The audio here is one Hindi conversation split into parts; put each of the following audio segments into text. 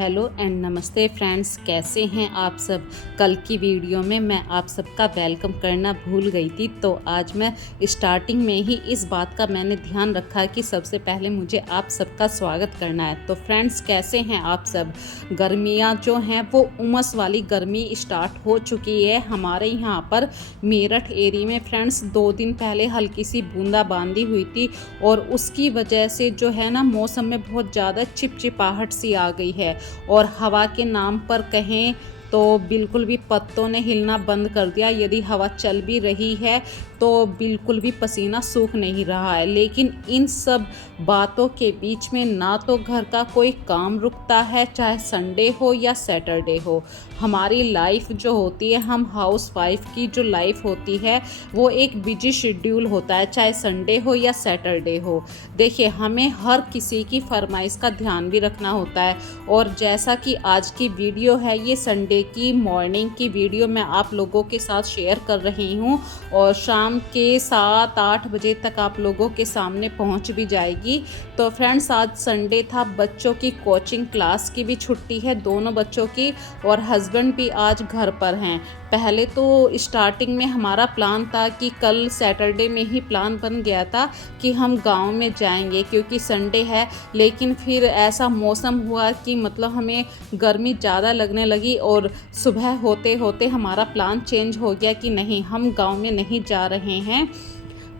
हेलो एंड नमस्ते फ्रेंड्स, कैसे हैं आप सब। कल की वीडियो में मैं आप सबका वेलकम करना भूल गई थी, तो आज मैं स्टार्टिंग में ही इस बात का मैंने ध्यान रखा कि सबसे पहले मुझे आप सबका स्वागत करना है। तो फ्रेंड्स, कैसे हैं आप सब। गर्मियां जो हैं वो उमस वाली गर्मी स्टार्ट हो चुकी है हमारे यहाँ पर मेरठ एरिया में। फ्रेंड्स, 2 दिन पहले हल्की सी बूंदाबांदी हुई थी और उसकी वजह से जो है ना मौसम में बहुत ज़्यादा चिपचिपाहट सी आ गई है। और हवा के नाम पर कहें तो बिल्कुल भी पत्तों ने हिलना बंद कर दिया। यदि हवा चल भी रही है तो बिल्कुल भी पसीना सूख नहीं रहा है। लेकिन इन सब बातों के बीच में ना तो घर का कोई काम रुकता है, चाहे संडे हो या सैटरडे हो। हमारी लाइफ जो होती है, हम हाउस वाइफ की जो लाइफ होती है वो एक बिजी शेड्यूल होता है, चाहे संडे हो या सैटरडे हो। देखिए, हमें हर किसी की फरमाइश का ध्यान भी रखना होता है। और जैसा कि आज की वीडियो है, ये संडे की मॉर्निंग की वीडियो मैं आप लोगों के साथ शेयर कर रही हूँ और शाम के 7-8 बजे तक आप लोगों के सामने पहुँच भी जाएगी। तो फ्रेंड्स, आज संडे था, बच्चों की कोचिंग क्लास की भी छुट्टी है, दोनों बच्चों की, और हस्बैंड भी आज घर पर हैं। पहले तो स्टार्टिंग में हमारा प्लान था कि कल सैटरडे में ही प्लान बन गया था कि हम गांव में जाएंगे क्योंकि संडे है। लेकिन फिर ऐसा मौसम हुआ कि मतलब हमें गर्मी ज़्यादा लगने लगी और सुबह होते होते हमारा प्लान चेंज हो गया कि नहीं, हम गांव में नहीं जा रहे हैं।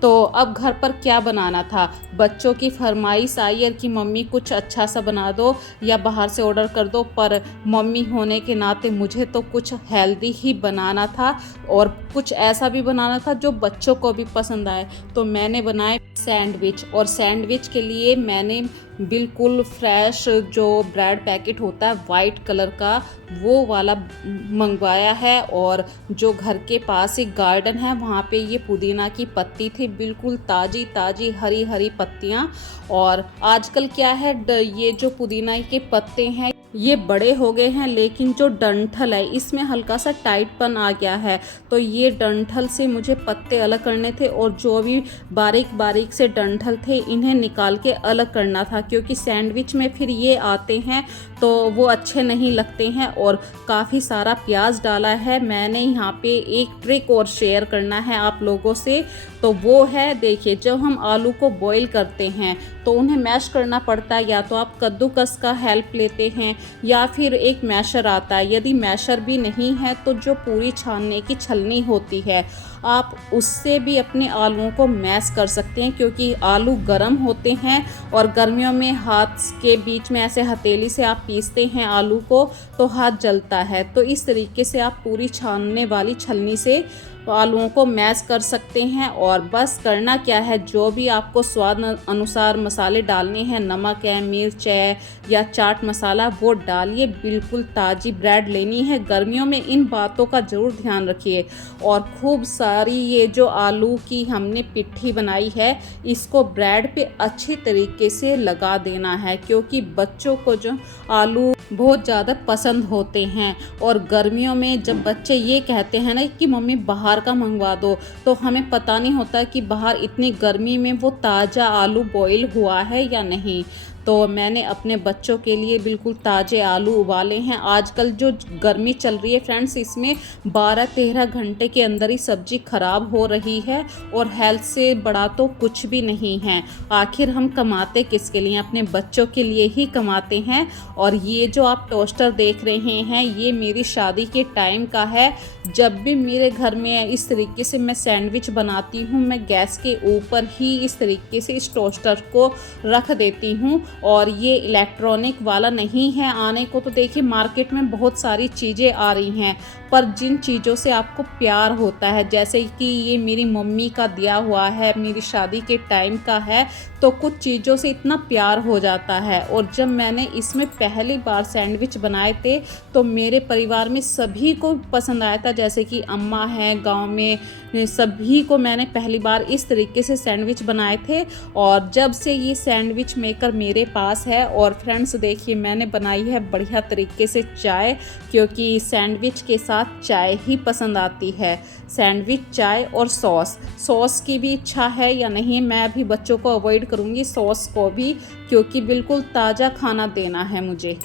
तो अब घर पर क्या बनाना था, बच्चों की फरमाइश आई है कि मम्मी कुछ अच्छा सा बना दो या बाहर से ऑर्डर कर दो। पर मम्मी होने के नाते मुझे तो कुछ हेल्दी ही बनाना था और कुछ ऐसा भी बनाना था जो बच्चों को भी पसंद आए। तो मैंने बनाए सैंडविच, और सैंडविच के लिए मैंने बिल्कुल फ्रेश जो ब्रेड पैकेट होता है वाइट कलर का, वो वाला मंगवाया है। और जो घर के पास एक गार्डन है वहाँ पे ये पुदीना की पत्ती थी, बिल्कुल ताज़ी ताज़ी हरी हरी पत्तियाँ। और आजकल क्या है, ये जो पुदीना के पत्ते हैं ये बड़े हो गए हैं, लेकिन जो डंठल है इसमें हल्का सा टाइटपन आ गया है। तो ये डंठल से मुझे पत्ते अलग करने थे और जो भी बारीक बारीक से डंठल थे इन्हें निकाल के अलग करना था, क्योंकि सैंडविच में फिर ये आते हैं तो वो अच्छे नहीं लगते हैं। और काफ़ी सारा प्याज डाला है मैंने। यहाँ पे एक ट्रिक और शेयर करना है आप लोगों से, तो वो है, देखिए, जब हम आलू को बॉईल करते हैं तो उन्हें मैश करना पड़ता है। या तो आप कद्दूकस का हेल्प लेते हैं या फिर एक मैशर आता है। यदि मैशर भी नहीं है तो जो पूरी छानने की छलनी होती है, आप उससे भी अपने आलूओं को मैश कर सकते हैं, क्योंकि आलू गर्म होते हैं और गर्मियों में हाथ के बीच में ऐसे हथेली से आप पीसते हैं आलू को तो हाथ जलता है। तो इस तरीके से आप पूरी छानने वाली छलनी से आलूओं को मैश कर सकते हैं। और बस करना क्या है, जो भी आपको स्वाद अनुसार मसाले डालने हैं, नमक है, मिर्च है या चाट मसाला, वो डालिए। बिल्कुल ताज़ी ब्रेड लेनी है, गर्मियों में इन बातों का ज़रूर ध्यान रखिए। और खूब सारी ये जो आलू की हमने पिट्ठी बनाई है, इसको ब्रेड पे अच्छी तरीके से लगा देना है, क्योंकि बच्चों को जो आलू बहुत ज़्यादा पसंद होते हैं। और गर्मियों में जब बच्चे ये कहते हैं ना कि मम्मी बाहर का मंगवा दो, तो हमें पता नहीं होता कि बाहर इतनी गर्मी में वो ताज़ा आलू बॉईल हुआ है या नहीं। तो मैंने अपने बच्चों के लिए बिल्कुल ताज़े आलू उबाले हैं। आजकल जो गर्मी चल रही है फ्रेंड्स, इसमें 12-13 घंटे के अंदर ही सब्ज़ी ख़राब हो रही है और हेल्थ से बड़ा तो कुछ भी नहीं है। आखिर हम कमाते किसके लिए, अपने बच्चों के लिए ही कमाते हैं। और ये जो आप टोस्टर देख रहे हैं, ये मेरी शादी के टाइम का है। जब भी मेरे घर में इस तरीके से मैं सैंडविच बनाती हूँ, मैं गैस के ऊपर ही इस तरीके से इस टोस्टर को रख देती हूँ। और ये इलेक्ट्रॉनिक वाला नहीं है आने को। तो देखिए, मार्केट में बहुत सारी चीज़ें आ रही हैं, पर जिन चीज़ों से आपको प्यार होता है, जैसे कि ये मेरी मम्मी का दिया हुआ है, मेरी शादी के टाइम का है, तो कुछ चीज़ों से इतना प्यार हो जाता है। और जब मैंने इसमें पहली बार सैंडविच बनाए थे तो मेरे परिवार में सभी को पसंद आया था, जैसे कि अम्मा हैं गांव में, सभी को मैंने पहली बार इस तरीके से सैंडविच बनाए थे। और जब से ये सैंडविच मेकर मेरे पास है। और फ्रेंड्स, देखिए, मैंने बनाई है बढ़िया तरीके से चाय, क्योंकि सैंडविच के साथ चाय ही पसंद आती है। सैंडविच, चाय और सॉस की भी इच्छा है या नहीं, मैं अभी बच्चों को अवॉइड करूँगी सॉस को भी, क्योंकि बिल्कुल ताज़ा खाना देना है मुझे।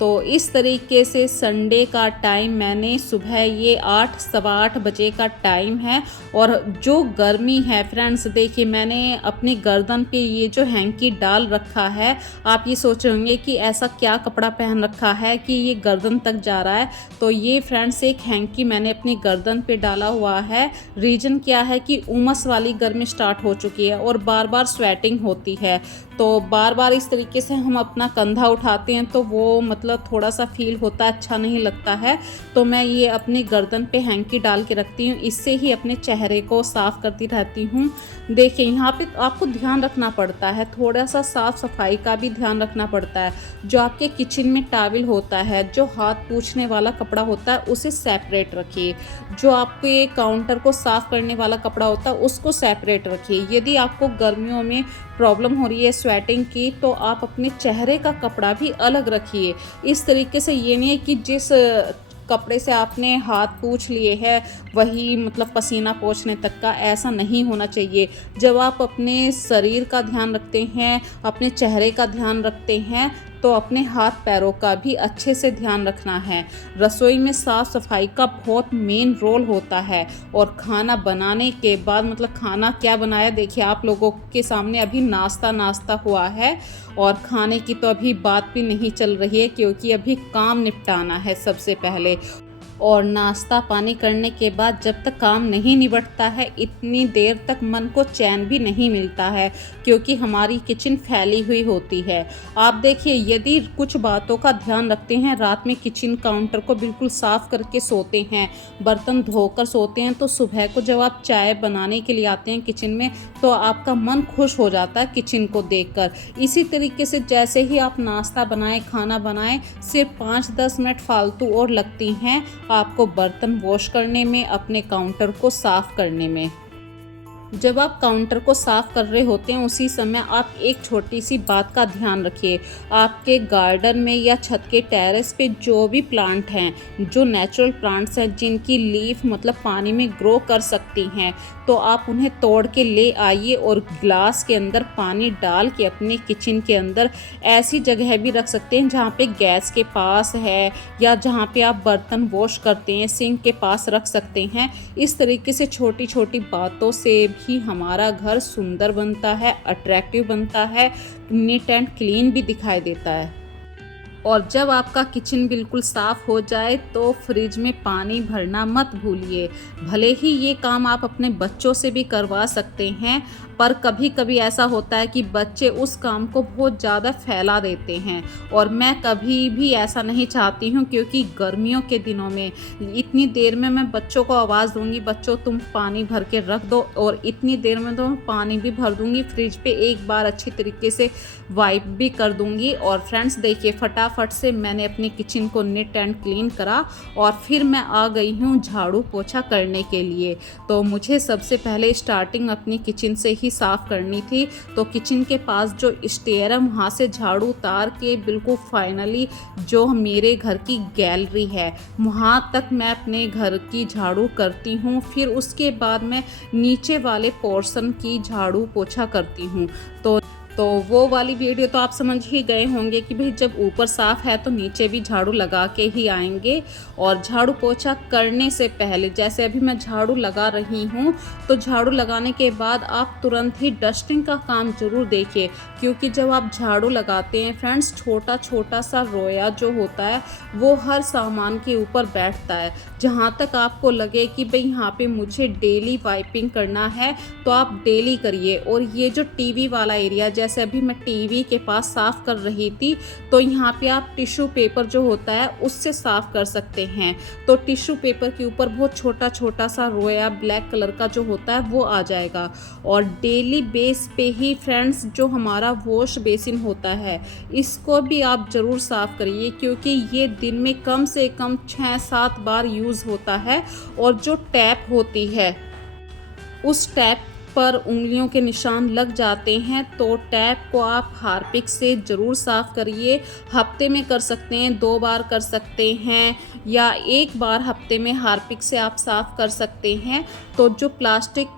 तो इस तरीके से संडे का टाइम मैंने सुबह ये 8 सवा 8 बजे का टाइम है। और जो गर्मी है फ्रेंड्स, देखिए मैंने अपनी गर्दन पे ये जो हैंकी डाल रखा है। आप ये सोच रहे होंगे कि ऐसा क्या कपड़ा पहन रखा है कि ये गर्दन तक जा रहा है। तो ये फ्रेंड्स एक हैंकी मैंने अपनी गर्दन पे डाला हुआ है। रीज़न क्या है कि उमस वाली गर्मी स्टार्ट हो चुकी है और बार बार स्वेटिंग होती है। तो बार बार इस तरीके से हम अपना कंधा उठाते हैं तो वो मतलब थोड़ा सा फील होता है, अच्छा नहीं लगता है। तो मैं ये अपनी गर्दन पे हैंकी डाल के रखती हूँ, इससे ही अपने चेहरे को साफ़ करती रहती हूँ। देखिए यहाँ पे आपको ध्यान रखना पड़ता है, थोड़ा सा साफ़ सफाई का भी ध्यान रखना पड़ता है। जो आपके किचन में टॉवल होता है, जो हाथ पोंछने वाला कपड़ा होता है उसे सेपरेट रखिए। जो आपके काउंटर को साफ़ करने वाला कपड़ा होता है उसको सेपरेट रखिए। यदि आपको गर्मियों में प्रॉब्लम हो रही है स्वेटिंग की, तो आप अपने चेहरे का कपड़ा भी अलग रखिए। इस तरीके से ये नहीं है कि जिस कपड़े से आपने हाथ पोंछ लिए है वही मतलब पसीना पोंछने तक का, ऐसा नहीं होना चाहिए। जब आप अपने शरीर का ध्यान रखते हैं, अपने चेहरे का ध्यान रखते हैं, तो अपने हाथ पैरों का भी अच्छे से ध्यान रखना है। रसोई में साफ़ सफाई का बहुत मेन रोल होता है। और खाना बनाने के बाद मतलब खाना क्या बनाया, देखिए आप लोगों के सामने अभी नाश्ता हुआ है और खाने की तो अभी बात भी नहीं चल रही है क्योंकि अभी काम निपटाना है सबसे पहले। और नाश्ता पानी करने के बाद जब तक काम नहीं निबटता है इतनी देर तक मन को चैन भी नहीं मिलता है क्योंकि हमारी किचन फैली हुई होती है। आप देखिए यदि कुछ बातों का ध्यान रखते हैं, रात में किचन काउंटर को बिल्कुल साफ़ करके सोते हैं, बर्तन धोकर सोते हैं, तो सुबह को जब आप चाय बनाने के लिए आते हैं किचन में तो आपका मन खुश हो जाता है किचन को देखकर। इसी तरीके से जैसे ही आप नाश्ता बनाएं, खाना बनाएं, सिर्फ 5-10 मिनट फालतू और लगती हैं आपको बर्तन वॉश करने में, अपने काउंटर को साफ़ करने में। जब आप काउंटर को साफ़ कर रहे होते हैं उसी समय आप एक छोटी सी बात का ध्यान रखिए। आपके गार्डन में या छत के टेरेस पे जो भी प्लांट हैं, जो नेचुरल प्लांट्स हैं जिनकी लीफ मतलब पानी में ग्रो कर सकती हैं, तो आप उन्हें तोड़ के ले आइए और ग्लास के अंदर पानी डाल के अपने किचन के अंदर ऐसी जगह भी रख सकते हैं जहाँ पे गैस के पास है या जहाँ पे आप बर्तन वॉश करते हैं सिंक के पास रख सकते हैं। इस तरीके से छोटी छोटी बातों से भी हमारा घर सुंदर बनता है, अट्रैक्टिव बनता है, नीट एंड क्लीन भी दिखाई देता है। और जब आपका किचन बिल्कुल साफ़ हो जाए तो फ्रिज में पानी भरना मत भूलिए। भले ही ये काम आप अपने बच्चों से भी करवा सकते हैं, पर कभी कभी ऐसा होता है कि बच्चे उस काम को बहुत ज़्यादा फैला देते हैं और मैं कभी भी ऐसा नहीं चाहती हूँ क्योंकि गर्मियों के दिनों में इतनी देर में मैं बच्चों को आवाज़ दूँगी, बच्चों तुम पानी भर के रख दो, और इतनी देर में तो मैं पानी भी भर दूँगी, फ्रिज पे एक बार अच्छी तरीके से वाइप भी कर दूँगी। और फ्रेंड्स देखिए फटाफट से मैंने अपनी किचन को नीट एंड क्लीन करा और फिर मैं आ गई हूँ झाड़ू पोछा करने के लिए। तो मुझे सबसे पहले स्टार्टिंग अपनी किचन से ही साफ़ करनी थी। तो किचन के पास जो स्टेयर है वहाँ से झाड़ू उतार के बिल्कुल फाइनली जो मेरे घर की गैलरी है वहाँ तक मैं अपने घर की झाड़ू करती हूँ। फिर उसके बाद मैं नीचे वाले पोर्शन की झाड़ू पोछा करती हूँ। तो वो वाली वीडियो तो आप समझ ही गए होंगे कि भाई जब ऊपर साफ़ है तो नीचे भी झाड़ू लगा के ही आएंगे। और झाड़ू पोछा करने से पहले जैसे अभी मैं झाड़ू लगा रही हूँ तो झाड़ू लगाने के बाद आप तुरंत ही डस्टिंग का काम ज़रूर देखिए, क्योंकि जब आप झाड़ू लगाते हैं फ्रेंड्स छोटा छोटा सा रोया जो होता है वो हर सामान के ऊपर बैठता है। जहाँ तक आपको लगे कि भाई यहाँ पे मुझे डेली वाइपिंग करना है तो आप डेली करिए। और ये जो टीवी वाला एरिया, जैसे अभी मैं टीवी के पास साफ़ कर रही थी तो यहाँ पे आप टिश्यू पेपर जो होता है उससे साफ़ कर सकते हैं। तो टिश्यू पेपर के ऊपर बहुत छोटा छोटा सा रोया ब्लैक कलर का जो होता है वो आ जाएगा। और डेली बेस पे ही फ्रेंड्स जो हमारा वॉश बेसिन होता है इसको भी आप ज़रूर साफ़ करिए, क्योंकि ये दिन में कम से कम 6-7 बार यूज़ होता है। और जो टैप होती है उस टैप पर उंगलियों के निशान लग जाते हैं तो टैप को आप हार्पिक से ज़रूर साफ़ करिए। हफ्ते में कर सकते हैं, 2 बार कर सकते हैं या 1 बार हफ्ते में हार्पिक से आप साफ़ कर सकते हैं। तो जो प्लास्टिक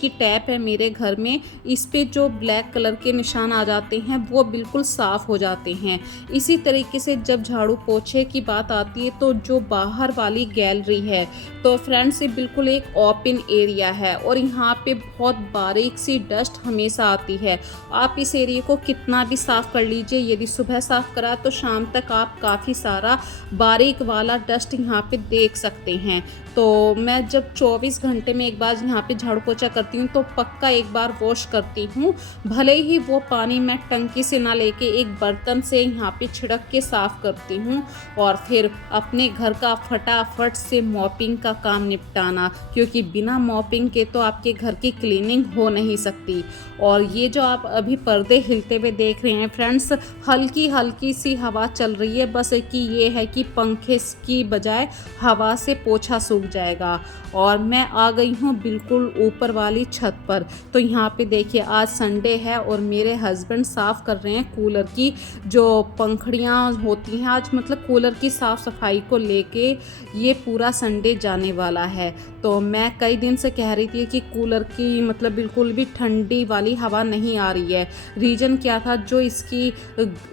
की टैप है मेरे घर में, इस पे जो ब्लैक कलर के निशान आ जाते हैं वो बिल्कुल साफ़ हो जाते हैं। इसी तरीके से जब झाड़ू पोछे की बात आती है तो जो बाहर वाली गैलरी है, तो फ्रेंड्स ये बिल्कुल एक ओपन एरिया है और यहाँ पे बहुत बारीक सी डस्ट हमेशा आती है। आप इस एरिया को कितना भी साफ़ कर लीजिए, यदि सुबह साफ़ करा तो शाम तक आप काफ़ी सारा बारीक वाला डस्ट यहाँ पे देख सकते हैं। तो मैं जब 24 घंटे में एक बार यहाँ पे झाड़ू पोछा करती हूँ तो पक्का एक बार वॉश करती हूँ। भले ही वो पानी मैं टंकी से ना लेके एक बर्तन से यहाँ पे छिड़क के साफ़ करती हूँ और फिर अपने घर का फटाफट से मॉपिंग का काम निपटाना, क्योंकि बिना मॉपिंग के तो आपके घर की क्लीनिंग हो नहीं सकती। और ये जो आप अभी पर्दे हिलते हुए देख रहे हैं फ्रेंड्स, हल्की हल्की सी हवा चल रही है, बस कि ये है कि पंखे की बजाय हवा से पोछा सूख जाएगा। और मैं आ गई हूँ बिल्कुल ऊपर वाली छत पर। तो यहाँ पे देखिए आज संडे है और मेरे हस्बैंड साफ़ कर रहे हैं कूलर की जो पंखड़ियाँ होती हैं। आज मतलब कूलर की साफ़ सफाई को लेके ये पूरा संडे जाने वाला है। तो मैं कई दिन से कह रही थी कि कूलर की मतलब बिल्कुल भी ठंडी वाली हवा नहीं आ रही है। रीज़न क्या था, जो इसकी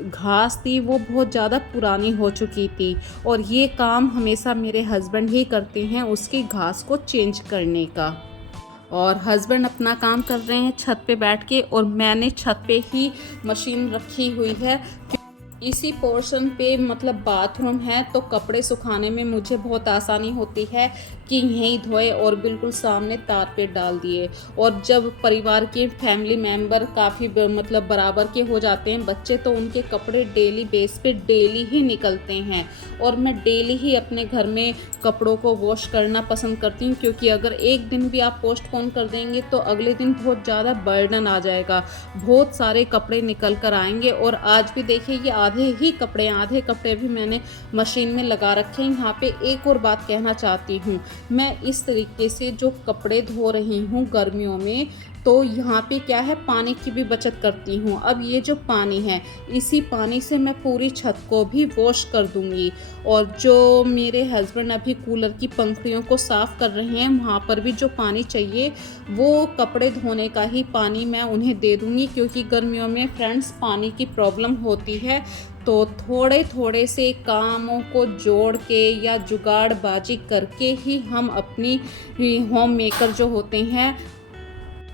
घास थी वो बहुत ज़्यादा पुरानी हो चुकी थी और ये काम हमेशा मेरे हस्बैंड ही करते हैं उसकी घास को चेंज करने का। और हस्बैंड अपना काम कर रहे हैं छत पे बैठ के और मैंने छत पे ही मशीन रखी हुई है। इसी पोर्शन पे मतलब बाथरूम है तो कपड़े सुखाने में मुझे बहुत आसानी होती है कि यहीं धोए और बिल्कुल सामने तार पे डाल दिए। और जब परिवार के फैमिली मेंबर काफ़ी मतलब बराबर के हो जाते हैं बच्चे, तो उनके कपड़े डेली बेस पे डेली ही निकलते हैं और मैं डेली ही अपने घर में कपड़ों को वॉश करना पसंद करती हूँ, क्योंकि अगर एक दिन भी आप पोस्टपोन कर देंगे तो अगले दिन बहुत ज़्यादा बर्डन आ जाएगा, बहुत सारे कपड़े निकल कर आएंगे। और आज भी देखिए ये आधे कपड़े भी मैंने मशीन में लगा रखे हैं। यहाँ पे एक और बात कहना चाहती हूँ, मैं इस तरीके से जो कपड़े धो रही हूँ गर्मियों में, तो यहाँ पे क्या है पानी की भी बचत करती हूँ। अब ये जो पानी है इसी पानी से मैं पूरी छत को भी वॉश कर दूँगी। और जो मेरे हस्बैंड अभी कूलर की पंखड़ियों को साफ़ कर रहे हैं वहाँ पर भी जो पानी चाहिए वो कपड़े धोने का ही पानी मैं उन्हें दे दूँगी, क्योंकि गर्मियों में फ्रेंड्स पानी की प्रॉब्लम होती है। तो थोड़े थोड़े से कामों को जोड़ के या जुगाड़बाजी करके ही हम अपनी होम मेकर जो होते हैं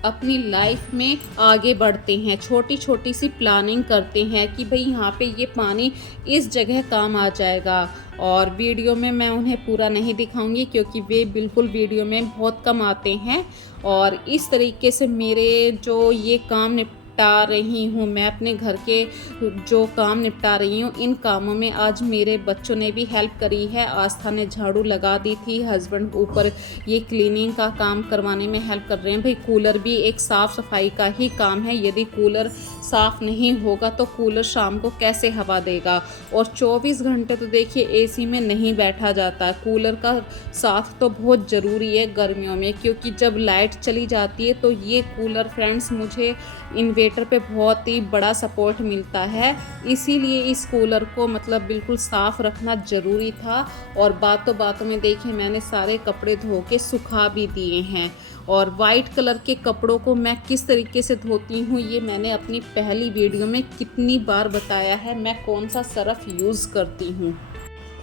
अपनी लाइफ में आगे बढ़ते हैं। छोटी छोटी सी प्लानिंग करते हैं कि भाई यहाँ पे ये पानी इस जगह काम आ जाएगा। और वीडियो में मैं उन्हें पूरा नहीं दिखाऊंगी क्योंकि वे बिल्कुल वीडियो में बहुत कम आते हैं। और इस तरीके से मेरे जो ये काम निपटा रही हूँ, मैं अपने घर के जो काम निपटा रही हूँ, इन कामों में आज मेरे बच्चों ने भी हेल्प करी है। आस्था ने झाड़ू लगा दी थी, हस्बैंड ऊपर ये क्लीनिंग का काम करवाने में हेल्प कर रहे हैं। भाई कूलर भी एक साफ़ सफाई का ही काम है, यदि कूलर साफ़ नहीं होगा तो कूलर शाम को कैसे हवा देगा। और 24 घंटे तो देखिए एसी में नहीं बैठा जाता, कूलर का साथ तो बहुत ज़रूरी है गर्मियों में, क्योंकि जब लाइट चली जाती है तो ये कूलर फ्रेंड्स मुझे इन्वेटर पे बहुत ही बड़ा सपोर्ट मिलता है। इसीलिए इस कूलर को मतलब बिल्कुल साफ़ रखना ज़रूरी था। और बातों बातों में देखिए मैंने सारे कपड़े धो के सुखा भी दिए हैं। और वाइट कलर के कपड़ों को मैं किस तरीके से धोती हूँ ये मैंने अपनी पहली वीडियो में कितनी बार बताया है, मैं कौन सा सर्फ़ यूज़ करती हूँ।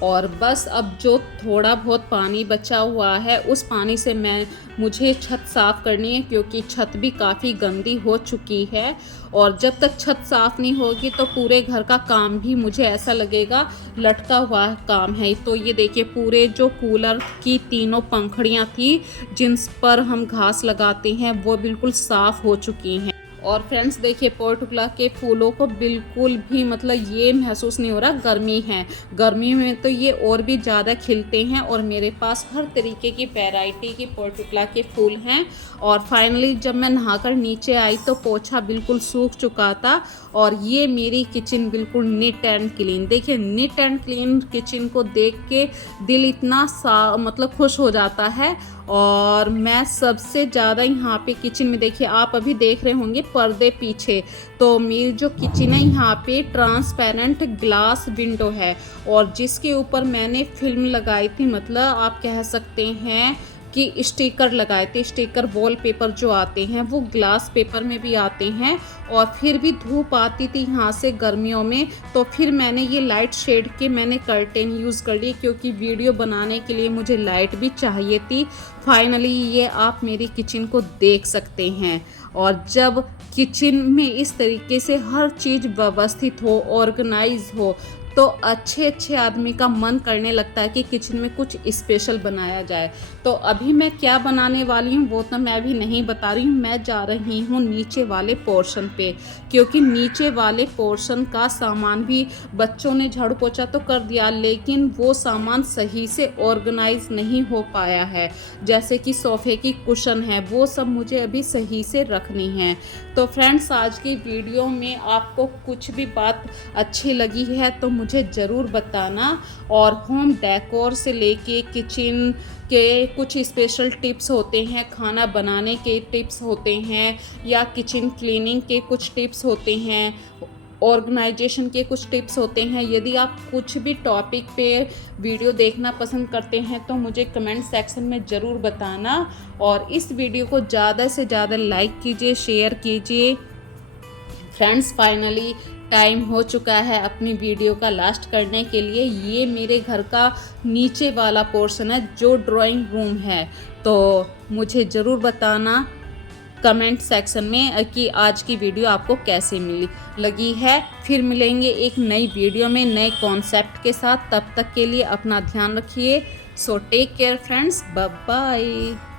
और बस अब जो थोड़ा बहुत पानी बचा हुआ है उस पानी से मुझे छत साफ़ करनी है, क्योंकि छत भी काफ़ी गंदी हो चुकी है। और जब तक छत साफ़ नहीं होगी तो पूरे घर का काम भी मुझे ऐसा लगेगा लटका हुआ काम है। तो ये देखिए पूरे जो कूलर की तीनों पंखड़ियाँ थी जिन पर हम घास लगाते हैं वो बिल्कुल साफ़ हो चुकी हैं। और फ्रेंड्स देखिए पोर्टुगला के फूलों को बिल्कुल भी मतलब ये महसूस नहीं हो रहा गर्मी है। गर्मी में तो ये और भी ज़्यादा खिलते हैं और मेरे पास हर तरीके की वैरायटी की पोर्टुगला के फूल हैं। और फाइनली जब मैं नहाकर नीचे आई तो पोछा बिल्कुल सूख चुका था और ये मेरी किचन बिल्कुल नीट एंड क्लीन। देखिए नीट एंड क्लीन किचन को देख के दिल इतना मतलब खुश हो जाता है। और मैं सबसे ज़्यादा यहाँ पे किचन में देखिए आप अभी देख रहे होंगे पर्दे पीछे, तो मेरी जो किचन है यहाँ पे ट्रांसपेरेंट ग्लास विंडो है और जिसके ऊपर मैंने फिल्म लगाई थी, मतलब आप कह सकते हैं कि स्टिकर लगाए थे। स्टिकर वॉलपेपर जो आते हैं वो ग्लास पेपर में भी आते हैं और फिर भी धूप आती थी यहाँ से गर्मियों में, तो फिर मैंने ये लाइट शेड के मैंने कर्टेन यूज़ कर लिए क्योंकि वीडियो बनाने के लिए मुझे लाइट भी चाहिए थी। फाइनली ये आप मेरी किचन को देख सकते हैं। और जब किचन में इस तरीके से हर चीज़ व्यवस्थित हो, ऑर्गेनाइज हो, तो अच्छे आदमी का मन करने लगता है कि किचन में कुछ स्पेशल बनाया जाए। तो अभी मैं क्या बनाने वाली हूँ वो तो मैं अभी नहीं बता रही हूँ। मैं जा रही हूँ नीचे वाले पोर्शन पे, क्योंकि नीचे वाले पोर्शन का सामान भी बच्चों ने झाड़ू पोछा तो कर दिया, लेकिन वो सामान सही से ऑर्गेनाइज नहीं हो पाया है। जैसे कि सोफ़े की कुशन है, वो सब मुझे अभी सही से रखनी है। तो फ्रेंड्स आज की वीडियो में आपको कुछ भी बात अच्छी लगी है तो मुझे ज़रूर बताना। और होम डेकोर से लेके किचन के कुछ स्पेशल टिप्स होते हैं, खाना बनाने के टिप्स होते हैं, या किचन क्लीनिंग के कुछ टिप्स होते हैं, ऑर्गेनाइजेशन के कुछ टिप्स होते हैं। यदि आप कुछ भी टॉपिक पे वीडियो देखना पसंद करते हैं तो मुझे कमेंट सेक्शन में ज़रूर बताना। और इस वीडियो को ज़्यादा से ज़्यादा लाइक कीजिए, शेयर कीजिए। फ्रेंड्स फाइनली टाइम हो चुका है अपनी वीडियो का लास्ट करने के लिए। ये मेरे घर का नीचे वाला पोर्शन है जो ड्राइंग रूम है, तो मुझे ज़रूर बताना कमेंट सेक्शन में कि आज की वीडियो आपको कैसे लगी है। फिर मिलेंगे एक नई वीडियो में नए कॉन्सेप्ट के साथ। तब तक के लिए अपना ध्यान रखिए। So take care friends, bye bye.